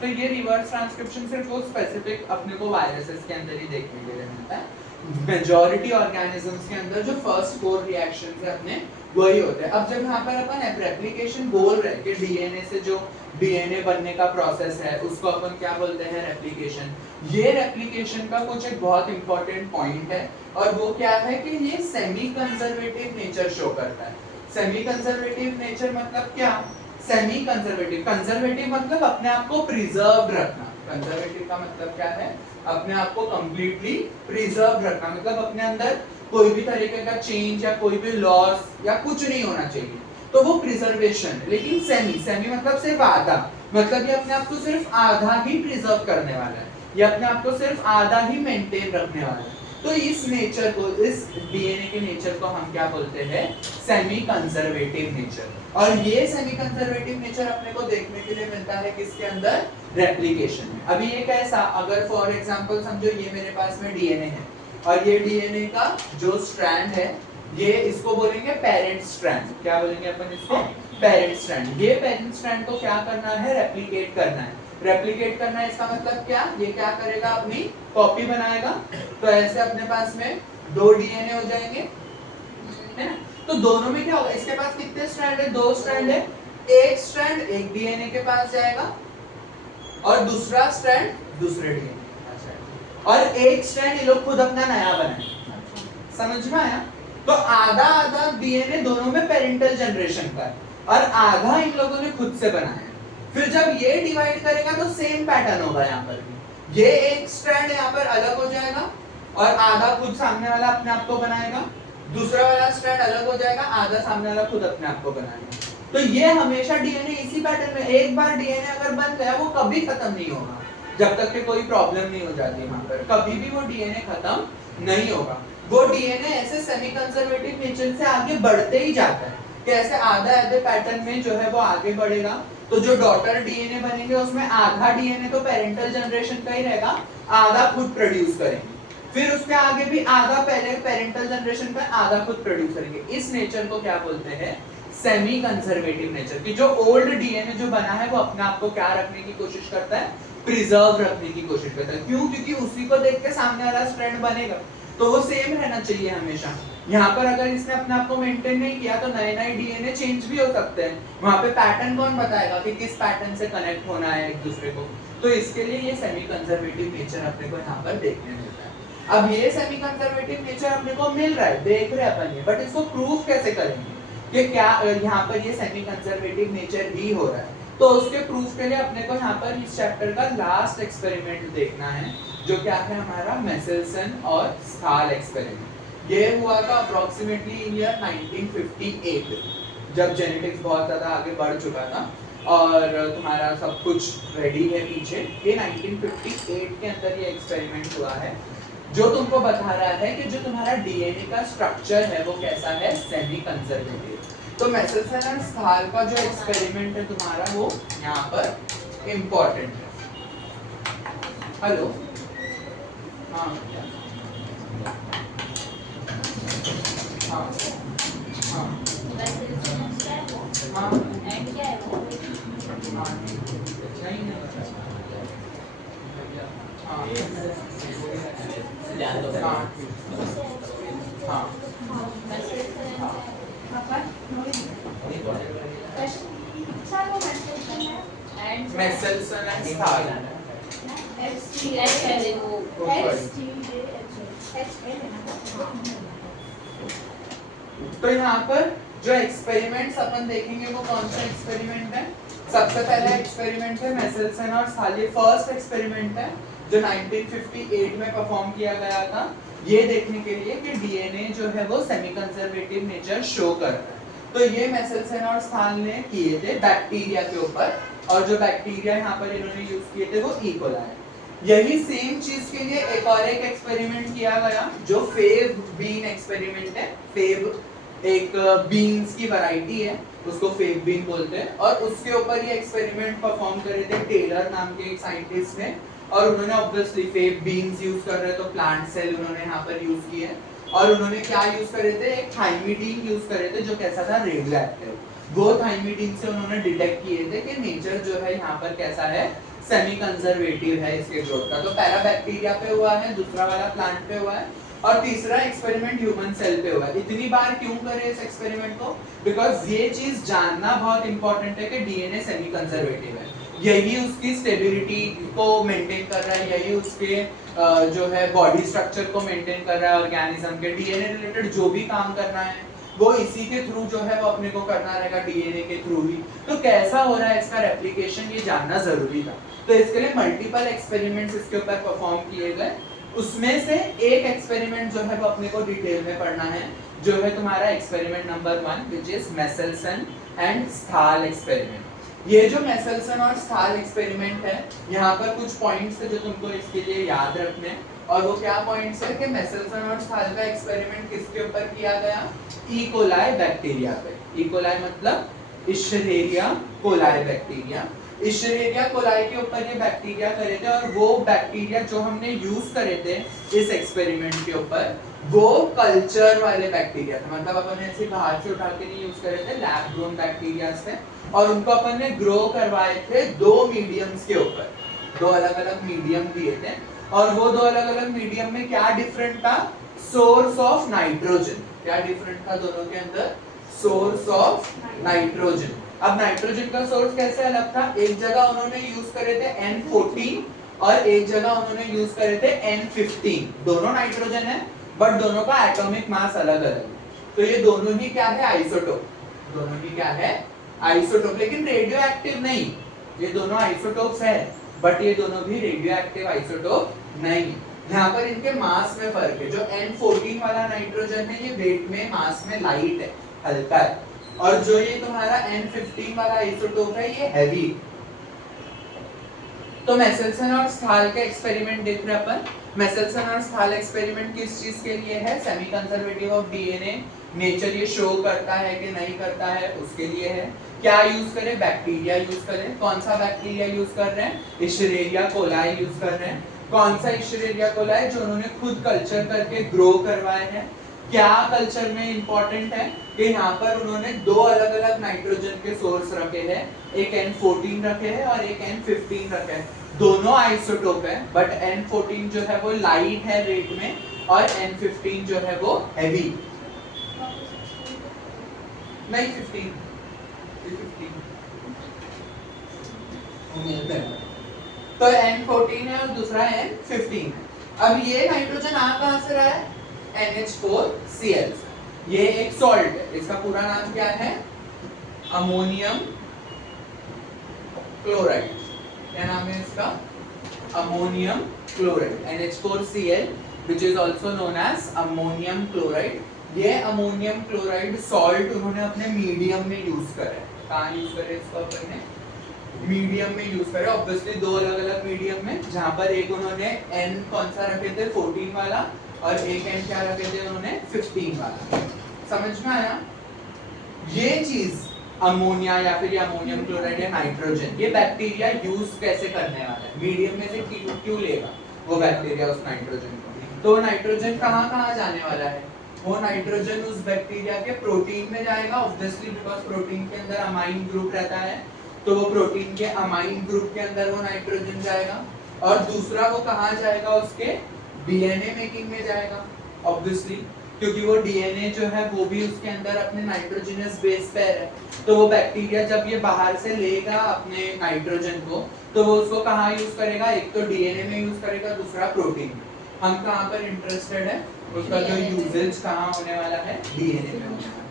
तो ये reverse transcription सिर्फ वो स्पेसिफिक अपने को वायरसेस के अंदर ही देखने के लिए मिलता है। मेजॉरिटी ऑर्गेनिजम्स के अंदर जो फर्स्ट 4 रिएक्शंस है अपने वही होते हैं। अब जब यहाँ पर अपन रेप्लिकेशन बोल रहे हैं कि डीएनए से जो डीएनए बनने का प्रोसेस है उसको अपन क्या बोलते हैं, रेप्लिकेशन। ये रेप्लिकेशन का कुछ एक बहुत इंपॉर्टेंट पॉइंट है और वो क्या है कि ये सेमी कंजर्वेटिव नेचर शो करता है। सेमी कंजर्वेटिव नेचर मतलब क्या, सेमी कंजर्वेटिव, कंजर्वेटिव मतलब अपने आप को प्रिजर्व रखना। कंजर्वेटिव का मतलब क्या है, अपने आप को कंप्लीटली प्रिजर्व रखना, मतलब अपने अंदर कोई भी तरीके का चेंज या कोई भी लॉस या कुछ नहीं होना चाहिए, तो वो प्रिजर्वेशन। लेकिन सेमी, सेमी मतलब सिर्फ आधा, मतलब ये अपने आप को सिर्फ आधा ही प्रिजर्व करने वाला है, ये अपने आप को सिर्फ आधा ही मेंटेन रखने वाला है। तो इस नेचर को, इस डीएनए के नेचर को हम क्या बोलते हैं, सेमी कंजर्वेटिव नेचर। और ये सेमी कंजर्वेटिव नेचर अपने को देखने के लिए मिलता है किसके अंदर, रेप्लिकेशन में। अभी ये कैसा, अगर फॉर एग्जांपल समझो ये मेरे पास में डीएनए है और ये डीएनए का जो स्ट्रैंड है ये इसको बोलेंगे पेरेंट स्ट्रैंड। क्या बोलेंगे अपन इसको, पेरेंट स्ट्रैंड। ये पेरेंट स्ट्रैंड को क्या करना है, रेप्लिकेट करना है। रेप्लिकेट करना है इसका मतलब क्या, ये क्या करेगा, अपनी कॉपी बनाएगा। तो ऐसे अपने पास में 2 डीएनए हो जाएंगे, है ना। तो दोनों में क्या होगा, इसके पास कितने स्ट्रैंड है, 2 स्ट्रैंड है। एक स्ट्रैंड एक डीएनए के पास जाएगा और दूसरा स्ट्रैंड दूसरे डीएनए के पास जाएगा, और एक स्ट्रैंड ये लोग खुद अपना नया बनाएंगे। समझ में आया। तो आधा आधा डीएनए दोनों में पेरेंटल जनरेशन का है और आधा इन लोगों ने खुद से बनाया है। फिर जब ये डिवाइड करेगा तो सेम पैटर्न होगा यहाँ पर भी, ये एक स्ट्रैंड यहाँ पर अलग हो जाएगा और आधा खुद सामने वाला अपने आप को बनाएगा, दूसरा वाला स्ट्रैंड अलग हो जाएगा, आधा सामने वाला खुद अपने आप को बनाएगा। तो ये हमेशा डीएनए इसी पैटर्न में, एक बार डीएनए अगर बन गया वो कभी खत्म नहीं होगा जब तक कि कोई प्रॉब्लम नहीं हो जाती। वहां पर कभी भी वो डीएनए खत्म नहीं होगा। वो डीएनए ऐसे सेमी कंजर्वेटिव नेचर से आगे बढ़ते ही जाता है कि ऐसे आधा आधे पैटर्न में जो है वो आगे बढ़ेगा। तो जो डॉटर डीएनए बनेंगे उसमें आधा डीएनए तो पेरेंटल जनरेशन का ही रहेगा, आधा खुद प्रोड्यूस करेंगे। फिर उसके आगे भी आधा पहले पेरेंटल जनरेशन का, आधा खुद प्रोड्यूस करेंगे। इस नेचर को क्या बोलते हैं, सेमी कंजर्वेटिव नेचर। कि जो ओल्ड डीएनए जो बना है वो अपने आप को क्या रखने की कोशिश करता है, प्रिजर्व रखने की कोशिश करता है। क्यों, क्योंकि उसी को देख के सामने वाला स्ट्रैंड बनेगा, तो वो सेम रहना चाहिए हमेशा। यहाँ पर अगर इसने अपने आप को मेंटेन नहीं किया तो नए नए डीएनए चेंज भी हो सकते हैं। वहां पे पैटर्न कौन बताएगा कि किस पैटर्न से कनेक्ट होना है एक दूसरे को। तो इसके लिए ये सेमी कंजर्वेटिव नेचर अपने को यहाँ पर देखने मिलता है। अब ये सेमी कंजर्वेटिव नेचर अपने को मिल रहा है, देख रहे हैं अपन ये, बट इसको प्रूफ कैसे करेंगे कि क्या यहाँ पर ये सेमी कंजर्वेटिव नेचर ही हो रहा है। तो उसके प्रूफ के लिए अपने को यहाँ पर इस चैप्टर का लास्ट एक्सपेरिमेंट देखना है, जो क्या है हमारा मेसेल्सन और स्थाल एक्सपेरिमेंट। ये हुआ था अप्रोक्सीमेटली इन ईयर 1958, जब जेनेटिक्स बहुत ज़्यादा आगे बढ़ चुका था और तुम्हारा सब कुछ रेडी है पीछे। ये 1958 के अंदर ये एक्सपेरिमेंट हुआ है, जो तुमको बता रहा है कि जो तुम्हारा डीएनए का स्ट्रक्चर है वो कैसा है, सेमी कंजर्वेटिव। तो मेसेल्सन और स्थाल का जो एक्सपेरिमेंट है तुम्हारा वो यहाँ पर इम्पोर्टेंट है। हेलो, हाँ हाँ हाँ हाँ एंड क्या है वो? हाँ नहीं हाँ मेसेल्सन एंड स्थाल। तो यहाँ पर जो एक्सपेरिमेंट्स अपन देखेंगे वो कौन सा एक्सपेरिमेंट है। सबसे पहला एक्सपेरिमेंट है मेसेल्सन और स्थाल। ये फर्स्ट एक्सपेरिमेंट है जो 1958 में परफॉर्म किया गया था, ये देखने के लिए कि डीएनए जो है वो सेमी कंजर्वेटिव नेचर शो करता है। तो ये मेसेल्सन और स्थाल ने किए थे बैक्टीरिया के ऊपर, और जो बैक्टीरिया यहाँ पर इन्होंने यूज किए थे वो ई कोलाई। यही सेम चीज के लिए एक एक्सपेरिमेंट किया गया जो फेब बीन एक्सपेरिमेंट है। फेब एक बीन्स की वैरायटी है, उसको फेब बीन बोलते हैं, और उसके ऊपर ये एक्सपेरिमेंट परफॉर्म करे थे टेलर नाम के एक साइंटिस्ट ने। और उन्होंने ऑब्वियसली फेब बीन्स यूज कर रहे तो प्लांट सेल उन्होंने यहाँ पर यूज किए, और उन्होंने क्या यूज करे थे, एक थाइमिडीन यूज करे थे जो कैसा था, रेडियो एक्टिव। वो थाइमिडीन से उन्होंने डिटेक्ट किए थे कि नेचर जो है यहाँ पर कैसा है, सेमी कंजर्वेटिव है इसके ग्रोथ का। तो पहला बैक्टीरिया पे हुआ है, दूसरा वाला प्लांट पे हुआ है और तीसरा एक्सपेरिमेंट ह्यूमन सेल पे हुआ है। इतनी बार क्यों करे इस एक्सपेरिमेंट को? बिकॉज ये चीज जानना बहुत इंपॉर्टेंट है कि डीएनए सेमी कंजर्वेटिव है, यही उसकी स्टेबिलिटी को मेंटेन कर रहा है, यही उसके जो है बॉडी स्ट्रक्चर को मेंटेन कर रहा है ऑर्गेनिज्म के। डीएनए रिलेटेड जो भी काम करना है वो इसी के थ्रू जो है वो अपने को करना रहेगा, डीएनए के थ्रू ही। तो कैसा हो रहा है इसका रेप्लिकेशन ये जानना जरूरी था। तो इसके लिए मल्टीपल एक्सपेरिमेंट्स इसके ऊपर परफॉर्म किए गए। उसमें से एक एक्सपेरिमेंट जो है वो अपने को डिटेल में पढ़ना है, जो है तुम्हारा experiment number 1 which is Meselson and Stahl experiment. ये जो मेसेल्सन और स्थाल एक्सपेरिमेंट है, यहाँ पर कुछ पॉइंट्स है जो तुमको इसके लिए याद रखने हैं। और वो क्या पॉइंट्स है कि मेसेल्सन और स्थाल का एक्सपेरिमेंट किसके ऊपर किया गया? ई कोलाई बैक्टीरिया पे। ई कोलाई मतलब इशरेरिया कोलाई बैक्टीरिया। इशरेरिया कोलाई के ऊपर ये बैक्टीरिया करे थे और वो बैक्टीरिया जो हमने यूज करे थे इस एक्सपेरिमेंट के ऊपर वो कल्चर वाले बैक्टीरिया थे। मतलब अपन ऐसे बाहर से उठा के नहीं यूज करे थे, लैब ग्रोन बैक्टीरिया थे और उनको अपन ने ग्रो करवाए थे 2 मीडियम्स के ऊपर। 2 अलग अलग मीडियम दिए थे और वो 2 अलग अलग मीडियम में क्या डिफरेंट था? Source of nitrogen. क्या डिफरेंट था दोनों के अंदर? Source of nitrogen. अब नाइट्रोजन का सोर्स कैसे अलग था? एक जगह उन्होंने यूज करे थे N14 और एक जगह उन्होंने यूज करे थे N15। दोनों नाइट्रोजन है बट दोनों का एटॉमिक मास अलग अलग है। तो ये दोनों ही क्या है? आइसोटोप। दोनों ही क्या है? आइसोटोप। लेकिन रेडियो एक्टिव नहीं। ये दोनों आइसोटोप्स है बट ये दोनों भी रेडियो एक्टिव आइसोटोप नहीं। यहाँ पर इनके मास में फर्क है। जो N14 वाला नाइट्रोजन है ये वेट में, मास में लाइट है, हल्का है, और जो ये तुम्हारा N15 वाला आइसोटोप है ये हैवी। तो मेसेल्सन और स्थाल के एक्सपेरिमेंट देख रहे अपन। मेसेल्सन और स्थाल एक्सपेरिमेंट किस चीज के लिए है? Semi conservative of DNA. Nature ये शो करता है कि नहीं करता है उसके लिए है। क्या यूज करें? बैक्टीरिया यूज करें। कौन सा बैक्टीरिया यूज कर रहे हैं? इशरेरिया कोलाई यूज कर रहे हैं। कौन सा इशरेरिया कोलाई? जो उन्होंने खुद कल्चर करके ग्रो करवाए हैं। क्या कल्चर में इंपॉर्टेंट है कि यहाँ पर उन्होंने 2 अलग अलग नाइट्रोजन के सोर्स रखे हैं, एक N14 रखे हैं और एक N15 रखे हैं। दोनों आइसोटोप है बट N14 जो है वो लाइट है वेट में और N15 जो है वो हैवी। नहीं 15 तो N14 है और दूसरा N15 है। अब ये नाइट्रोजन आ कहां से रहा है? NH4Cl। ये एक सॉल्ट है, इसका पूरा नाम क्या है? Ammonium chloride. क्या नाम है इसका? Ammonium chloride. NH4Cl which is also known as ammonium chloride. ये अमोनियम क्लोराइड सॉल्ट उन्होंने अपने मीडियम में यूज करा है। कहाँ यूज करे इसको अपन ने? मीडियम में यूज करे। ऑब्वियसली 2 अलग अलग मीडियम में, जहां पर एक उन्होंने N कौन सा रखे थे? 14 वाला और एक N क्या रखे थे उन्होंने? 15 वाला। समझ में आया? ये चीज अमोनिया या फिर अमोनियम क्लोराइड या नाइट्रोजन, ये बैक्टीरिया यूज कैसे करने वाला है? मीडियम में से क्यों लेगा वो बैक्टीरिया उस नाइट्रोजन को? तो नाइट्रोजन कहाँ जाने वाला है? वो नाइट्रोजन उस बैक्टीरिया के प्रोटीन में जाएगा ऑब्वियसली, बिकॉज प्रोटीन के अंदर अमाइन ग्रुप रहता है। तो वो प्रोटीन के अमाइन ग्रुप के अंदर वो नाइट्रोजन जाएगा। और दूसरा वो कहाँ जाएगा? उसके डीएनए मेकिंग में जाएगा ऑब्वियसली, क्योंकि वो डीएनए जो है वो भी उसके अंदर अपने नाइट्रोजनस बेस पेयर है। तो वो बैक्टीरिया जब ये बाहर से लेगा अपने नाइट्रोजन को तो वो उसको कहाँ यूज करेगा? एक तो डीएनए में यूज करेगा, दूसरा प्रोटीन में। हम कहाँ पर इंटरेस्टेड है? उसका जो यूजेज कहाँ होने वाला है? डीएनए में होने वाला है।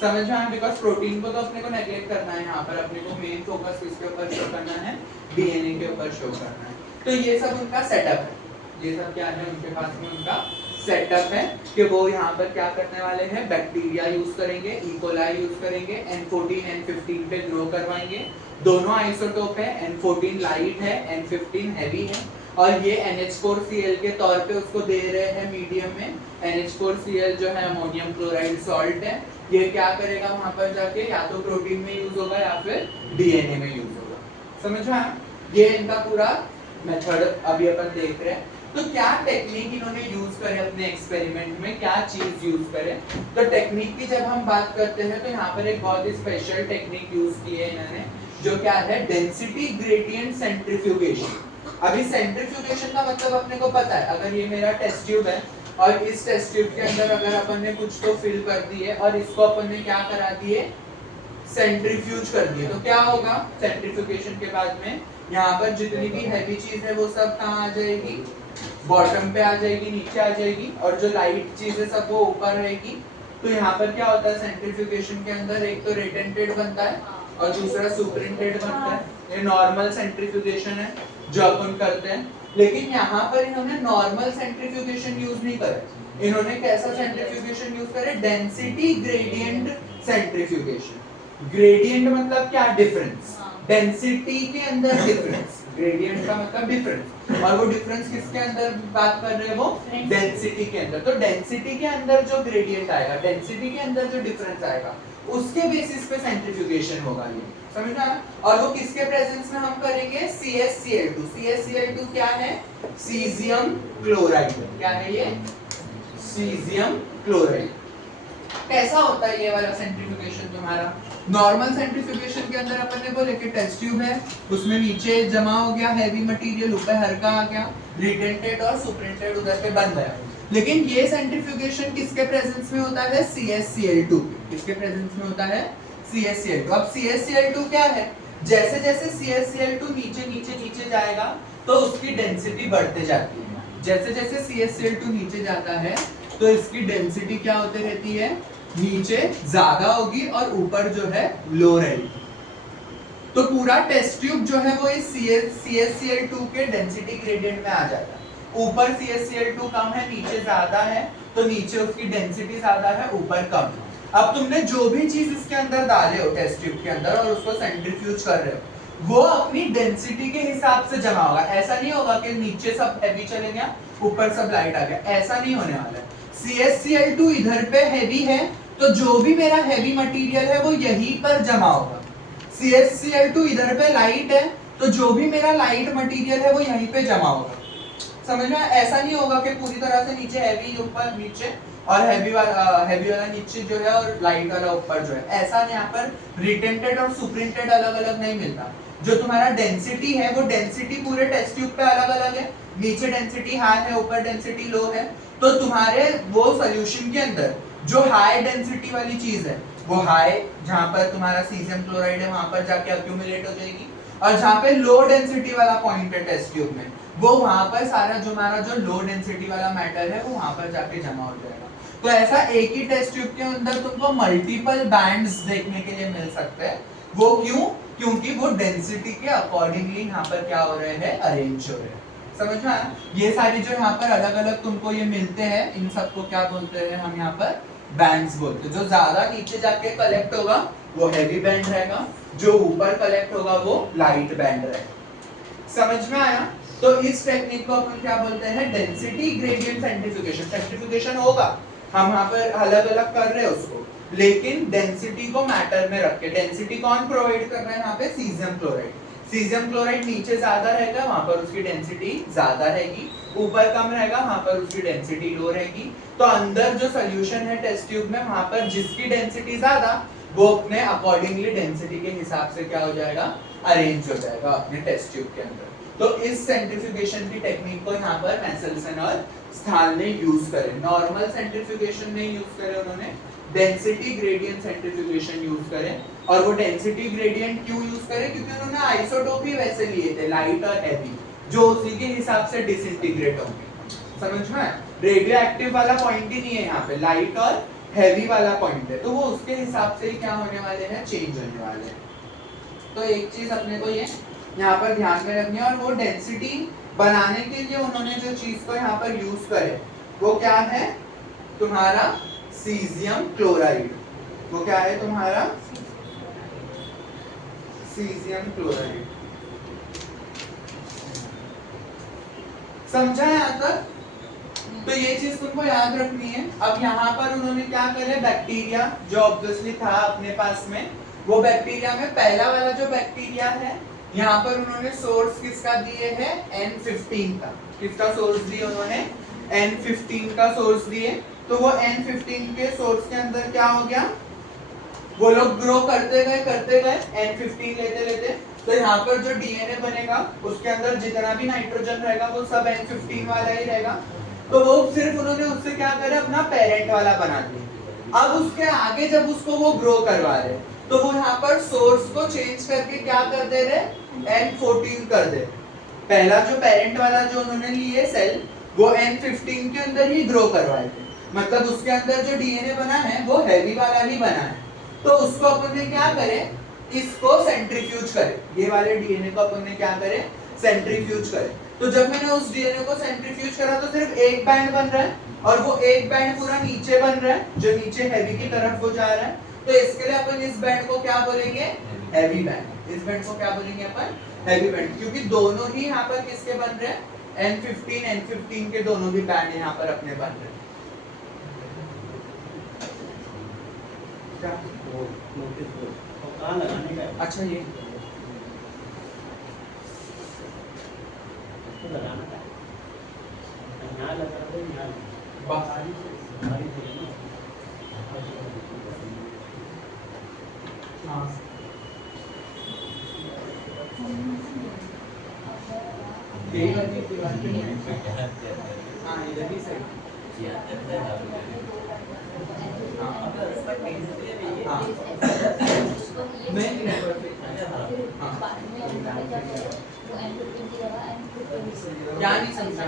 समझ में आया? बिकॉज प्रोटीन को तो अपने को नेग्लेक्ट करना है, यहाँ पर अपने को मेन फोकस किसके ऊपर शो करना है? डीएनए के ऊपर शो करना है। तो ये सब उनका सेटअप है। ये सब क्या है उनके पास में? उनका सेटअप है कि वो यहाँ पर क्या करने वाले हैं? बैक्टीरिया यूज करेंगे, ई कोलाई यूज करेंगे, N14 N15 पे ग्रो करवाएंगे। दोनों आइसोटोप है, N14 लाइट है, N15 हैवी है और ये NH4Cl के तौर पे उसको दे रहे हैं मीडियम में। NH4Cl जो है अमोनियम क्लोराइड सॉल्ट है। ये क्या करेगा वहां पर जाके? या तो प्रोटीन में यूज होगा या फिर डीएनए में यूज होगा। समझ में आया? ये इनका पूरा मेथड अभी अपन देख रहे हैं। तो क्या टेक्निक इन्होंने यूज करे अपने एक्सपेरिमेंट में? क्या चीज यूज करे? तो टेक्निक की जब हम बात करते हैं तो यहाँ पर एक बहुत ही स्पेशल टेक्निक यूज की है इन्होंने, जो क्या है डेंसिटी ग्रेडियंट सेंट्रीफ्यूगेशन। अभी सेंट्रीफ्यूगेशन का मतलब अपने को पता है, अगर ये मेरा टेस्ट ट्यूब है और इस टेस्ट ट्यूब के अंदर अगर अपन ने कुछ तो फिल कर दिए और इसको अपन ने क्या करा दिए, सेंट्रीफ्यूज कर दिए, तो क्या होगा सेंट्रीफ्यूगेशन के बाद में यहाँ पर जितनी भी हैवी चीज है वो सब कहाँ आ जाएगी, बॉटम पे आ जाएगी, नीचे आ जाएगी, और जो लाइट चीज है सब वो ऊपर रहेगी। तो यहाँ पर क्या होता है सेंट्रीफ्यूगेशन के अंदर, एक तो रेटेंटेड बनता है और दूसरा सुपरिटेंडेड बनता है। ये नॉर्मल सेंट्रीफ्यूगेशन है जो अपन करते हैं, लेकिन यहाँ पर इन्होंने नॉर्मल सेंट्रीफ्यूगेशन यूज नहीं करा, इन्होंने कैसा सेंट्रीफ्यूगेशन यूज करे, डेंसिटी ग्रेडियंट सेंट्रीफ्यूगेशन। ग्रेडियंट मतलब क्या, डिफरेंस, डेंसिटी के अंदर डिफरेंस, ग्रेडियंट का मतलब डिफरेंस, और वो डिफरेंस किसके अंदर बात कर रहे हैं, वो डेंसिटी के अंदर। तो डेंसिटी के अंदर जो ग्रेडियंट आएगा, डेंसिटी के अंदर जो डिफरेंस आएगा, उसके बेसिस पे सेंट्रीफ्यूगेशन होगा, ये समझना। और वो किसके प्रेजेंस में हम करेंगे, CaCl2। CaCl2 क्या है, सीजियम क्लोराइड। क्या है ये, सीजियम क्लोराइड। कैसा होता है ये वाला सेंट्रीफ्यूगेशन तुम्हारा, नॉर्मल सेंट्रीफ्यूगेशन के अंदर अपन ने बोले कि टेस्ट ट्यूब है, उसमें नीचे जमा हो गया हैवी मटेरियल, ऊपर हल्का आ गया, रिटेंटेड और सुपरिटेंडेड उधर पे बन गया। लेकिन ये सेंट्रीफ्यूगेशन किसके प्रेजेंस में होता है, CaCl2। किसके प्रेजेंस में होता है, CaCl2। अब CaCl2 क्या है, जैसे जैसे CaCl2 नीचे नीचे नीचे जाएगा तो उसकी डेंसिटी बढ़ते जाती है। जैसे जैसे CaCl2 नीचे जाता है तो इसकी डेंसिटी क्या होते रहती है, नीचे ज्यादा होगी और ऊपर जो है लो रहेगी। तो पूरा टेस्ट ट्यूब जो है वो इस CaCl2 के डेंसिटी ग्रेडियंट में आ जाता है। ऊपर CaCl2 कम है, नीचे ज्यादा है, तो नीचे उसकी डेंसिटी ज्यादा है, ऊपर कम है। अब तुमने जो भी चीज इसके अंदर डाले हो टेस्ट ट्यूब के अंदर और उसको सेंट्रीफ्यूज कर रहे हो, वो अपनी डेंसिटी के हिसाब से जमा होगा। ऐसा नहीं होगा कि नीचे सब हैवी चले गया, ऊपर सब लाइट आ गया, ऐसा नहीं होने वाला है। CaCl2 इधर पे हैवी है, तो जो भी मेरा हैवी मटेरियल है वो यहीं पर जमा होगा। CaCl2 इधर पे लाइट है, तो जो भी मेरा लाइट मटेरियल है वो यहीं पे जमा होगा। समझ में, ऐसा नहीं होगा कि पूरी तरह से नीचे हैवी ऊपर नीचे और हैवी वाला नीचे जो है और लाइट वाला ऊपर जो है, ऐसा यहाँ पर रिटेंटेड और सुपरिटेंडेड अलग अलग नहीं मिलता। जो तुम्हारा डेंसिटी है वो डेंसिटी पूरे टेस्ट ट्यूब पे अलग अलग है, नीचे डेंसिटी हाई है, ऊपर डेंसिटी लो है। तो तुम्हारे वो सॉल्यूशन के अंदर जो हाई डेंसिटी वाली चीज है वो हाई, जहां पर तुम्हारा सीजियम क्लोराइड है वहां पर जाके अक्यूमुलेट हो जाएगी, और जहां पे लो डेंसिटी वाला पॉइंट है टेस्ट ट्यूब में, वो वहां पर सारा जो हमारा जो लो डेंसिटी वाला मैटर है वो वहां पर जाके जमा हो जाएगा। तो ऐसा एक ही टेस्ट ट्यूब के अंदर तुमको मल्टीपल बैंड्स देखने के लिए मिल सकते हैं। वो क्यों, क्योंकि वो डेंसिटी के अकॉर्डिंगली यहाँ पर क्या हो रहे हैं, अरेंज हो रहे हैं। समझ में आया, ये सारी जो यहाँ पर अलग अलग तुमको ये मिलते हैं, इन सबको क्या बोलते हैं हम यहाँ पर, बैंड्स बोलते हैं। जो ज्यादा नीचे जाके कलेक्ट होगा वो हैवी बैंड रहेगा, जो ऊपर कलेक्ट होगा वो लाइट बैंड रहेगा। समझ में आया। तो इस टेक्निक को अपन क्या बोलते हैं, डेंसिटी ग्रेडियंट सेंट्रीफ्यूगेशन। सेंट्रीफ्यूगेशन होगा, हम यहाँ पर अलग अलग कर रहे हैं उसको, लेकिन डेंसिटी को मैटर में रख के। डेंसिटी कौन प्रोवाइड कर रहा है यहाँ पे, सीजियम क्लोराइड। सीजियम क्लोराइड नीचे ज्यादा रहेगा, वहां पर उसकी डेंसिटी ज्यादा रहेगी, ऊपर कम रहेगा, वहां पर उसकी डेंसिटी लो रहेगी। तो अंदर जो सोल्यूशन है टेस्ट ट्यूब में, वहां पर जिसकी डेंसिटी ज्यादा वो अपने अकॉर्डिंगली डेंसिटी के हिसाब से क्या हो जाएगा, अरेंज हो जाएगा अपने टेस्ट ट्यूब के अंदर। तो इस सेंट्रीफ्यूगेशन की टेक्निक को यहाँ पर मैसेल्सन और स्थाल ने यूज करे। नॉर्मल सेंट्रीफ्यूगेशन नहीं यूज करे उन्होंने, डेंसिटी ग्रेडियंट सेंट्रीफ्यूगेशन यूज करे। और वो डेंसिटी ग्रेडियंट क्यों यूज करे, क्योंकि उन्होंने आइसोटोप ही वैसे लिए थे, लाइट और हैवी, जो उसी के हिसाब से डिसइंटीग्रेट होंगे। समझ में, रेडियो एक्टिव वाला पॉइंट ही नहीं है यहाँ पे, लाइट और हैवी वाला पॉइंट है, तो वो उसके हिसाब से ही क्या होने वाले हैं, चेंज होने वाले हैं। तो एक चीज अपने को ये यहाँ पर ध्यान में रखनी है। और वो डेंसिटी बनाने के लिए उन्होंने जो चीज को यहाँ पर यूज करे वो क्या है, तुम्हारा सीजियम क्लोराइड। वो क्या है तुम्हारा, सीजियम क्लोराइड। समझा यहाँ तक। तो ये चीज तुमको याद रखनी है। अब यहाँ पर उन्होंने क्या करे, बैक्टीरिया जो ऑब्वियसली था अपने पास में, वो बैक्टीरिया में पहला वाला जो बैक्टीरिया है, यहाँ पर उन्होंने सोर्स किसका दिए है, N15 का। किसका सोर्स दिए उन्होंने, N15 का सोर्स दिए। तो वो N15 के सोर्स के अंदर क्या हो गया, वो लोग ग्रो करते गए N15 लेते लेते, तो यहाँ पर जो डीएनए बनेगा उसके अंदर जितना भी नाइट्रोजन रहेगा वो सब N15 वाला ही रहेगा। तो वो सिर्फ उन्होंने उससे क्या करा, अपना पेरेंट वाला बना दिया। अब उसके आगे जब उसको वो ग्रो करवा रहे, तो वो यहाँ पर सोर्स को चेंज करके क्या कर दे रहे, N14 कर दे। पहला जो पेरेंट वाला जो उन्होंने लिए सेल, वो N15 के अंदर ही ग्रो करवाए थे, मतलब उसके अंदर जो डीएनए बना है वो हैवी वाला ही बना है। तो उसको अपन ने क्या करे, इसको सेंट्रीफ्यूज करे, ये वाले डीएनए को अपन ने क्या करे, सेंट्रीफ्यूज करे। तो जब मैंने उस डीएनए को सेंट्रीफ्यूज करा तो सिर्फ एक बैंड बन रहा है, और वो एक बैंड पूरा नीचे बन रहा है, जो नीचे हैवी की तरफ वो जा रहा है। तो इसके लिए अपन इस बैंड को क्या बोलेंगे, हैवी बैंड। इस बैंड को क्या बोलेंगे अपन, हैवी बैंड, क्योंकि दोनों ही यहाँ पर किसके बन रहे हैं, N15 के दोनों भी बैंड यहाँ पर अपने बन रहे हैं। अच्छा ये इधर भी सही। क्या नहीं समझा,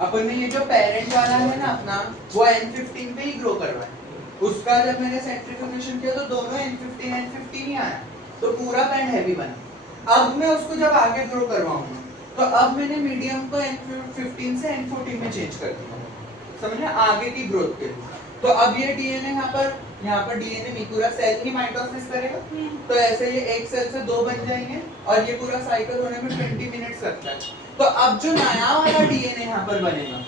अपन ने ये जो पेरेंट वाला है ना अपना, वो N15 पे ही ग्रो करवाया। उसका जब मैंने सेंट्रीफ्यूगेशन किया तो दोनों N15 ही आया, तो पूरा बैंड हैवी बना। अब मैं उसको जब आगे ग्रो करवाऊंगा, तो अब मैंने मीडियम को N15 से N14 में चेंज कर दिया, समझे, आगे की ग्रोथ के लिए। तो अब ये डीएनए यहाँ पर डीएनए नहीं, पूरा सेल ही माइटोसिस करेगा। तो ऐसे ये एक सेल से दो बन जाएंगे, और ये पूरा साइकिल होने में 20 मिनट्स लगता है। तो अब जो नया वाला डीएनए यहाँ पर बनेगा,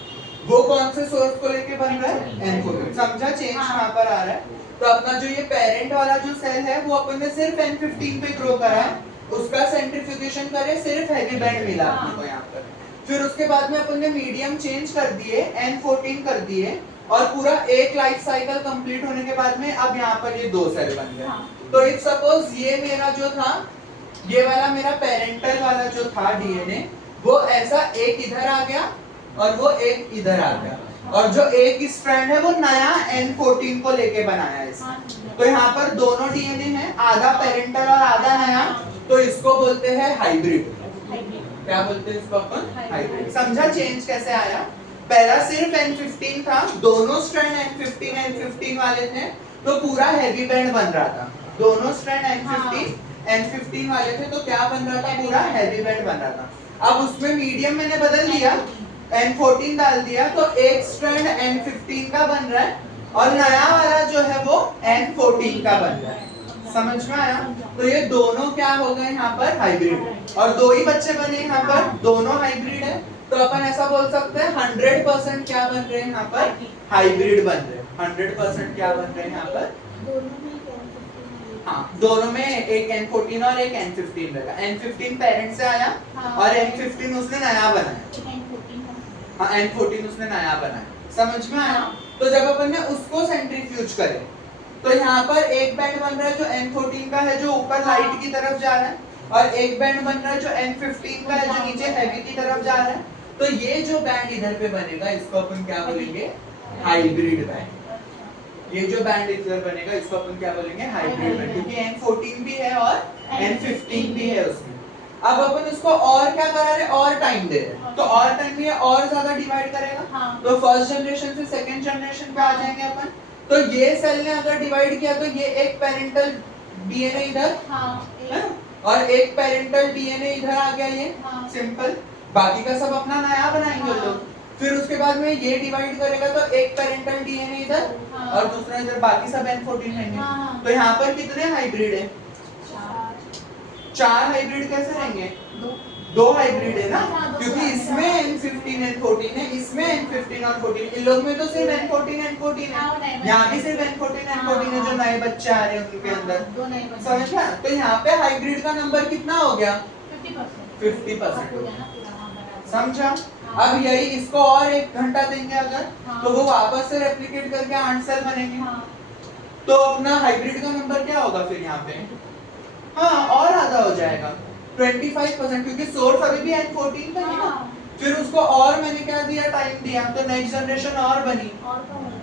वो कौन से सोर्स को लेके बन रहा है, N14। समझा चेंज कहाँ पर आ रहा है। तो अपना जो ये पेरेंट वाला जो सेल है, वो अपन ने सिर्फ N15 पे ग्रो करा है, उसका सेंट्रीफ्यूगेशन करे, सिर्फ हैवी बैंड मिला अपने को यहाँ पर। फिर उसके बाद में अपन ने मीडियम चेंज कर दिए, N14 कर दिए, और पूरा एक लाइफ साइकिल कंप्लीट होने के बाद में अब यहाँ पर ये दो सेल बन गए। तो इफ सपोज ये मेरा जो था, ये वाला मेरा पेरेंटल वाला जो था डीएनए, वो ऐसा एक इधर आ गया और वो एक इधर आ गया, और जो एक स्ट्रैंड है वो नया N14 को लेके बनाया है इसने। तो यहाँ पर दोनों डीएनए हैं, आधा पेरेंटल और आधा नया, तो इसको बोलते हैं हाइब्रिड। क्या बोलते हैं इसको अपन, हाइब्रिड। समझा चेंज कैसे आया। पहला सिर्फ N15 था, दोनों स्ट्रैंड N15 वाले थे, तो पूरा हैवी बैंड बन रहा था। दोनों स्ट्रैंड N15 वाले थे, तो क्या बन रहा था, पूरा हैवी बैंड बन रहा था। अब उसमें मीडियम मैंने बदल दिया, N14 डाल दिया, तो एक स्ट्रैंड N15 का बन रहा है, और नया वाला जो है वो N14 का बन रहा है। समझ में आया। तो ये दोनों क्या हो गए यहाँ पर, हाइब्रिड, और दो ही बच्चे बने यहाँ पर, दोनों हाइब्रिड है। तो अपन ऐसा बोल सकते हैं 100% क्या बन रहे हैं यहाँ पर, हाइब्रिड बन रहे हैं। 100% क्या बन रहे हैं यहाँ पर, हाँ, दोनों में एक N14 और एक N15 रहेगा। N15 पेरेंट से आया, और N15 उसने नया बनाया। हाँ, N14 उसने नया बनाया। समझ में आया। तो जब अपन ने उसको सेंट्रीफ्यूज करे, तो यहाँ पर एक बैंड बन रहा है जो N14 का है, जो ऊपर लाइट की तरफ जा रहा है, और एक बैंड बन रहा है जो N15 का है, जो नीचे हैवी की तरफ जा रहा है। तो ये जो बैंड इधर पे बनेगा, इसको अपन क्या बोलेंगे, हाइब्रिड बैंड। ये जो बैंड इधर बनेगा, इसको अपन क्या बोलेंगे, हाइब्रिड बैंड, क्योंकि N14 भी है और N15 भी है उसमें। अब अपन इसको और क्या करा रहे, और टाइम दे रहे, तो और टाइम में और ज्यादा डिवाइड करेगा। तो फर्स्ट जनरेशन से सेकंड जनरेशन पे आ जाएंगे अपन। तो ये सेल ने अगर डिवाइड किया, तो ये एक पेरेंटल डीएनए इधर, और एक पेरेंटल डीएनए इधर आ गया, ये सिंपल। बाकी का सब अपना नया बनाएंगे लोग। फिर उसके बाद में ये डिवाइड करेगा, तो एक पेरेंटल डीएनए इधर और दूसरा इधर, बाकी सब N14 रहेंगे। तो यहाँ पर कितने हाइब्रिड है, 4 हाइब्रिड कैसे रहेंगे, 2 हाइब्रिड है ना, क्योंकि इसमें N15 N14 है, इसमें N15 और 14। इन लोग में तो सिर्फ N14 है, यहाँ भी सिर्फ N14 है, जो नए बच्चे आ रहे हैं उनके अंदर। समझ गया। तो यहाँ पे हाइब्रिड का नंबर कितना हो गया, 50% हो गया। समझा। अब यही इसको और 1 घंटा देंगे अगर, तो वो वापस से रेप्लिकेट करके 8 सेल बनेंगे। तो अपना हाइब्रिड का नंबर क्या होगा फिर यहाँ पे? हाँ, और आधा हो जाएगा 25%, क्योंकि सोर्स अभी भी N14 का है ना। फिर उसको और मैंने क्या दिया, टाइम दिया, तो नेक्स्ट जनरेशन और बनी,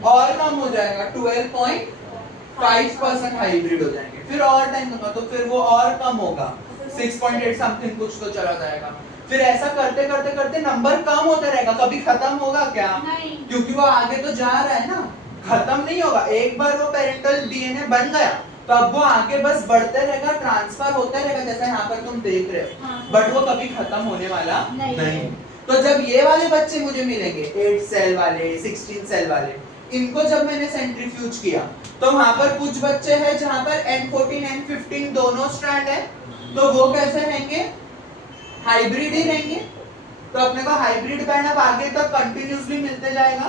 और कम हो जाएगा 12.5% हाइब्रिड हो जाएंगे। फिर और टाइम दूंगा तो फिर वो और कम होगा 6.8 समथिंग कुछ तो चला जाएगा। फिर ऐसा करते करते करते नंबर कम होता रहेगा, कभी खत्म होगा क्या? नहीं, क्योंकि वो आगे तो जा रहा है ना, खत्म नहीं होगा। एक बार वो पेरेंटल डीएनए बन गया तो अब वो आगे बस बढ़ते रहेगा, ट्रांसफर होता रहेगा, जैसा यहाँ पर तुम देख रहे हो। बट वो कभी खत्म होने वाला नहीं। तो जब ये वाले बच्चे मुझे मिलेंगे 8 सेल वाले, 16 सेल वाले, इनको जब मैंने सेंट्रीफ्यूज किया तो वहां पर कुछ बच्चे हैं जहां पर N14 N15 दोनों स्ट्रैंड है, तो वो कैसे रहेंगे? हाइब्रिड ही रहेंगे। तो अपने को हाइब्रिड बैंड अब आगे तक कंटिन्यूअसली मिलते जाएगा,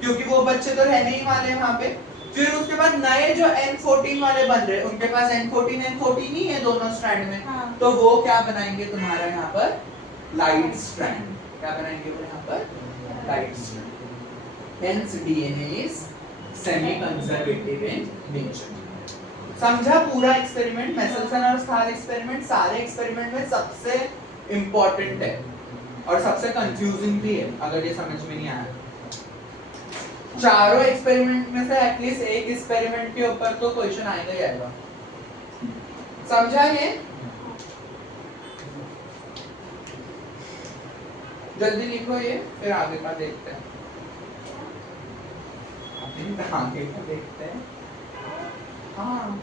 क्योंकि वो बच्चे तो रहने ही वाले हैं वहां पे। फिर उसके बाद नए जो N14 वाले बन रहे हैं, उनके पास N14 ही है दोनों स्ट्रैंड में। तो वो क्या बनाएंगे तुम्हारा यहाँ पर? Light strand. क्या बनाएंगे वो यहाँ पर? Light strand. Hence DNA is semi-conservative in nature. समझा पूरा एक्सपेरिमेंट? मेसेल्सन और स्टार एक्सपेरिमेंट सारे एक्सपेरिमेंट में सबसे इंपॉर्टेंट है और सबसे कंफ्यूजिंग भी है अगर ये समझ में नहीं आया। चारों एक्सपेरिमेंट में से एटलीस्ट एक एक्सपेरिमेंट के ऊपर तो क्वेश्चन आएगा ही आएगा। समझा ये? जल्दी लिखो ये, फिर आगे का देखते हैं। आगे का देखते हैं। हाँ,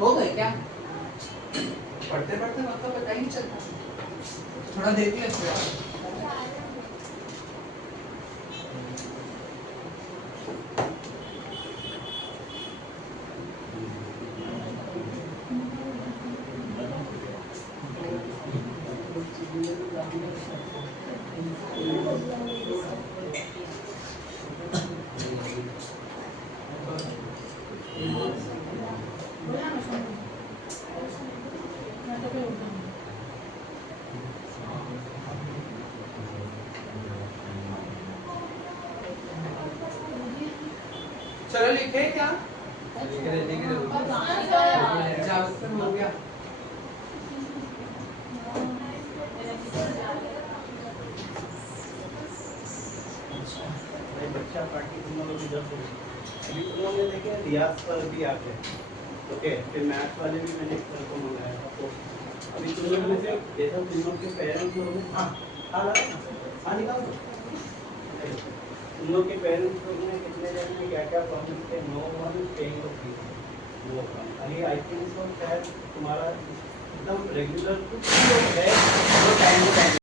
हो गए क्या? पढ़ते पढ़ते वक्त तो पता ही नहीं चलता, थोड़ा देख लेते हैं। चलो लिखे क्या? हो गया। बच्चा पार्टी उन्होंने देखे रियाज पर भी आते हैं, ओके। फिर मैथ्स वाले भी मैंने को मंगाया था। तो अभी तुम लोग में से जैसा तुम लोग के पेरेंट्स लोग हैं, हाँ निकाल दो। तुम लोग के पेरेंट्स लोग ने कितने जन में क्या क्या प्रॉब्लम थे, no one paying of fees वो अभी आई थिंक सो शायद तुम्हारा एकदम रेगुलर कुछ है